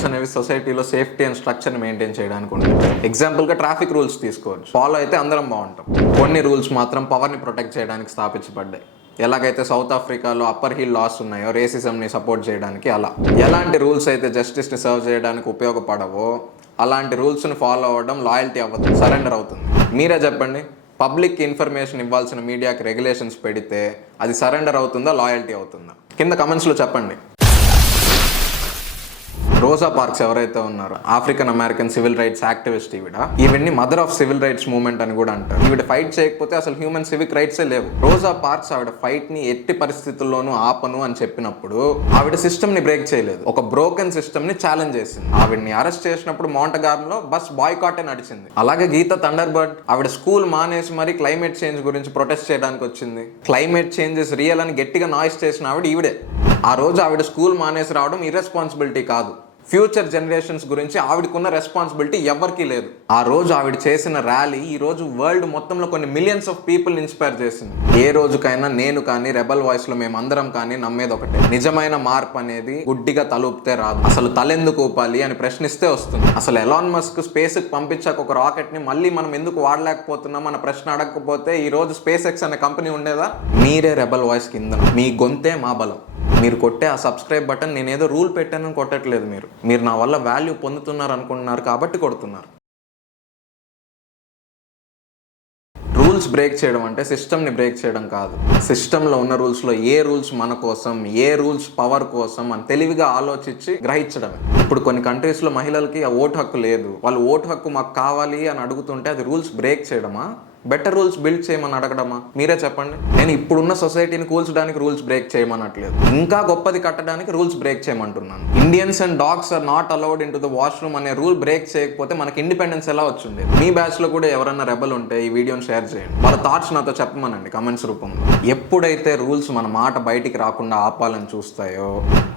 Rules అనేవి సొసైటీలో safety and స్ట్రక్చర్ని maintain చేయడానికి ఉంటాయి. ఎగ్జాంపుల్గా ట్రాఫిక్ రూల్స్ తీసుకోవచ్చు. ఫాలో అయితే అందరం బాగుంటాం. కొన్ని రూల్స్ మాత్రం పవర్ని ప్రొటెక్ట్ చేయడానికి స్థాపించబడ్డాయి. ఎలాగైతే సౌత్ ఆఫ్రికాలో అప్పర్ హిల్ లాస్ ఉన్నాయో రేసిజంని సపోర్ట్ చేయడానికి, అలా ఎలాంటి రూల్స్ అయితే జస్టిస్ని సర్వ్ చేయడానికి ఉపయోగపడవో అలాంటి రూల్స్ని ఫాలో అవ్వడం లాయల్టీ అవ్వదు, సరెండర్ అవుతుంది. మీరే చెప్పండి, పబ్లిక్ ఇన్ఫర్మేషన్ ఇవ్వాల్సిన మీడియాకి రెగ్యులేషన్స్ పెడితే అది సరెండర్ అవుతుందా, లాయల్టీ అవుతుందా? కింద కమెంట్స్లో చెప్పండి. రోజా పార్క్స్ ఎవరైతే ఉన్నారో African American civil rights activist ఈవిడ్ని mother of civil rights movement అని కూడా అంటారు. ఈవిడ ఫైట్ చేయకపోతే అసలు హ్యూమన్ సివిక్ రైట్సే లేవు. రోజా పార్క్స్ ఆవిడ ఫైట్ ని ఎట్టి పరిస్థితుల్లోనూ ఆపను అని చెప్పినప్పుడు ఆవిడ సిస్టమ్ ని బ్రేక్ చేయలేదు, ఒక బ్రోకెన్ సిస్టమ్ ని ఛాలెంజ్ చేసింది. ఆవిడ్ని అరెస్ట్ చేసినప్పుడు మౌంటగార్లో బస్ బాయ్కాటే నడిచింది. అలాగే గీత థండర్బర్డ్ ఆవిడ స్కూల్ మానేసి మరి క్లైమేట్ చేంజ్ గురించి ప్రొటెస్ట్ చేయడానికి వచ్చింది. క్లైమేట్ చేంజెస్ రియల్ అని గట్టిగా నాయిస్ చేసిన ఆవిడ ఈవిడే. ఆ రోజు ఆవిడ స్కూల్ మానేసి రావడం ఇర్రెస్పాన్సిబిలిటీ కాదు, ఫ్యూచర్ జనరేషన్స్ గురించి ఆవిడకున్న రెస్పాన్సిబిలిటీ ఎవరికీ లేదు. ఆ రోజు ఆవిడ చేసిన ర్యాలీ ఈ రోజు వరల్డ్ మొత్తంలో కొన్ని మిలియన్స్ ఆఫ్ పీపుల్ ఇన్స్పైర్ చేసింది. ఏ రోజుకైనా నేను కానీ రెబల్ వాయిస్ లో మేమందరం కానీ నమ్మేది ఒకటే, నిజమైన మార్పు అనేది గుడ్డిగా తలూపితే రాదు, అసలు తలెందుకు ఊపాలి అని ప్రశ్నిస్తే వస్తుంది. అసలు ఎలాన్ మస్క్ స్పేస్ కి పంపించాక ఒక రాకెట్ ని మళ్ళీ మనం ఎందుకు వాడలేకపోతున్నాం అన్న ప్రశ్న అడగకపోతే ఈ రోజు స్పేస్ ఎక్స్ అనే కంపెనీ ఉండేదా? మీరే రెబల్ వాయిస్ కింద, మీ గొంతే మా బలం. మీరు కొట్టే ఆ సబ్స్క్రైబ్ బటన్ నేనేదో రూల్ పెట్టానని కొట్టట్లేదు, మీరు నా వల్ల వాల్యూ పొందుతున్నారు అనుకుంటున్నారు కాబట్టి కొడుతున్నారు. రూల్స్ బ్రేక్ చేయడం అంటే సిస్టమ్ని బ్రేక్ చేయడం కాదు. సిస్టంలో ఉన్న రూల్స్లో ఏ రూల్స్ మన కోసం, ఏ రూల్స్ పవర్ కోసం అని తెలివిగా ఆలోచించి గ్రహించడమే. ఇప్పుడు కొన్ని కంట్రీస్లో మహిళలకి ఆ ఓటు హక్కు లేదు, వాళ్ళు ఓటు హక్కు మాకు కావాలి అని అడుగుతుంటే అది రూల్స్ బ్రేక్ చేయడమా, బెటర్ రూల్స్ బిల్డ్ చేయమని అడగడమా? మీరే చెప్పండి. నేను ఇప్పుడున్న సొసైటీని కూల్చడానికి రూల్స్ బ్రేక్ చేయమనట్లేదు, ఇంకా గొప్పది కట్టడానికి రూల్స్ బ్రేక్ చేయమంటున్నాను. Indians and dogs are not allowed in to the washroom అనే రూల్ బ్రేక్ చేయకపోతే మనకి ఇండిపెండెన్స్ ఎలా వచ్చింది? మీ బ్యాచ్ లో కూడా ఎవరైనా రెబల్ ఉంటే ఈ వీడియోని షేర్ చేయండి, వాళ్ళ థాట్స్ నాతో చెప్పమనండి కమెంట్స్ రూపంలో. ఎప్పుడైతే రూల్స్ మన మాట బయటికి రాకుండా ఆపాలని చూస్తాయో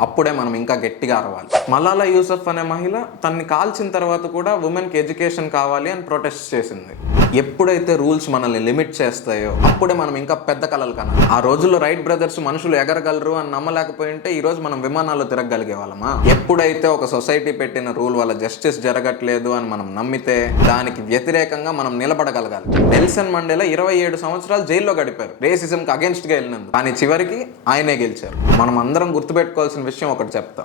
అప్పుడే మనం ఇంకా గట్టిగా అరవాలి. మలాలా యూసఫ్ అనే మహిళ తనని కాల్చిన తర్వాత కూడా ఉమెన్కి ఎడ్యుకేషన్ కావాలి అని ప్రొటెస్ట్ చేసింది. ఎప్పుడైతే రూల్స్ మనల్ని లిమిట్ చేస్తాయో అప్పుడే మనం ఇంకా పెద్ద కలలు కనాలి. ఆ రోజుల్లో రైట్ బ్రదర్స్ మనుషులు ఎగరగలరు అని నమ్మలేకపోయింటే ఈ రోజు మనం విమానాల్లో తిరగగలిగే వాళ్ళమా? ఎప్పుడైతే ఒక సొసైటీ పెట్టిన రూల్ వల్ల జస్టిస్ జరగట్లేదు అని మనం నమ్మితే దానికి వ్యతిరేకంగా మనం నిలబడగలగాలి. నెల్సన్ మండేలా 27 సంవత్సరాలు జైల్లో గడిపారు రేసిజంకి అగేన్స్ట్ గా వెళ్ళినందుకు, కానీ చివరికి ఆయనే గెలిచారు. మనం అందరం గుర్తుపెట్టుకోవాల్సిన విషయం ఒకటి చెప్తా,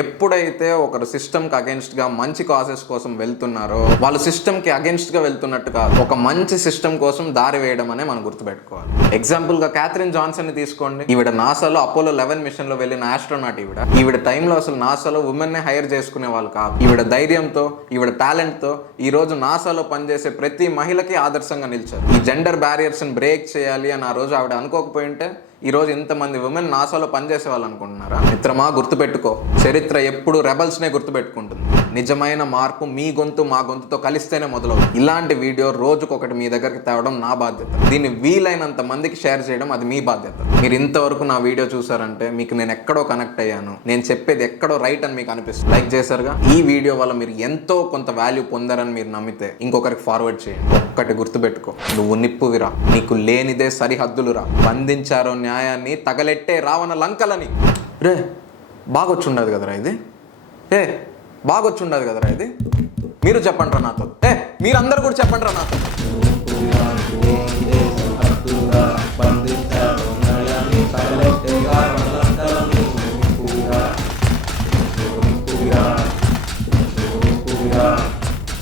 ఎప్పుడైతే ఒకరు సిస్టమ్కి అగేన్స్ట్గా మంచి కాసెస్ కోసం వెళ్తున్నారో వాళ్ళు సిస్టమ్కి అగేన్స్ట్గా వెళ్తున్నట్టు కాదు, ఒక మంచి సిస్టమ్ కోసం దారి వేయడం అనే మనం గుర్తుపెట్టుకోవాలి. ఎగ్జాంపుల్గా క్యాథరిన్ జాన్సన్ని తీసుకోండి. ఈవిడ నాసాలో అపోలో 11 మిషన్లో వెళ్ళిన ఆస్ట్రోనాట్. ఈవిడ టైంలో అసలు నాసాలో ఉమెన్నే హైర్ చేసుకునే వాళ్ళు కాదు. ఈవిడ ధైర్యంతో, ఈవిడ టాలెంట్తో ఈ రోజు నాసాలో పనిచేసే ప్రతి మహిళకి ఆదర్శంగా నిలిచారు. ఈ జెండర్ బ్యారియర్స్ని బ్రేక్ చేయాలి అని ఆ రోజు ఆవిడ అనుకోకపోయింటే ఈ రోజు ఇంతమంది ఉమెన్ నాసాలో పనిచేసే వాళ్ళు అనుకుంటున్నారా? మిత్రమా, గుర్తుపెట్టుకో, చరిత్ర ఎప్పుడు రెబల్స్నే గుర్తుపెట్టుకుంటుంది. నిజమైన మార్పు మీ గొంతు మా గొంతుతో కలిస్తేనే మొదలవుతుంది. ఇలాంటి వీడియో రోజుకొకటి మీ దగ్గరికి తేవడం నా బాధ్యత, దీన్ని వీలైనంత మందికి షేర్ చేయడం అది మీ బాధ్యత. మీరు ఇంతవరకు నా వీడియో చూసారంటే మీకు నేను ఎక్కడో కనెక్ట్ అయ్యాను, నేను చెప్పేది ఎక్కడో రైట్ అని మీకు అనిపిస్తుంది. లైక్ చేశారుగా, ఈ వీడియో వల్ల మీరు ఎంతో కొంత వాల్యూ పొందారని మీరు నమ్మితే ఇంకొకరికి ఫార్వర్డ్ చేయండి. ఒక్కటి గుర్తుపెట్టుకో, నువ్వు నిప్పువిరా, నీకు లేనిదే సరిహద్దులురా, బంధించారో న్యాయాన్ని తగలెట్టే రావణ లంకలని. రే బాగొచ్చుండదు కదరా ఇది, బాగొచ్చుండదు కదరా ఇది. మీరు చెప్పండి రా నాతో, మీరందరూ కూడా చెప్పండి రా నాతో.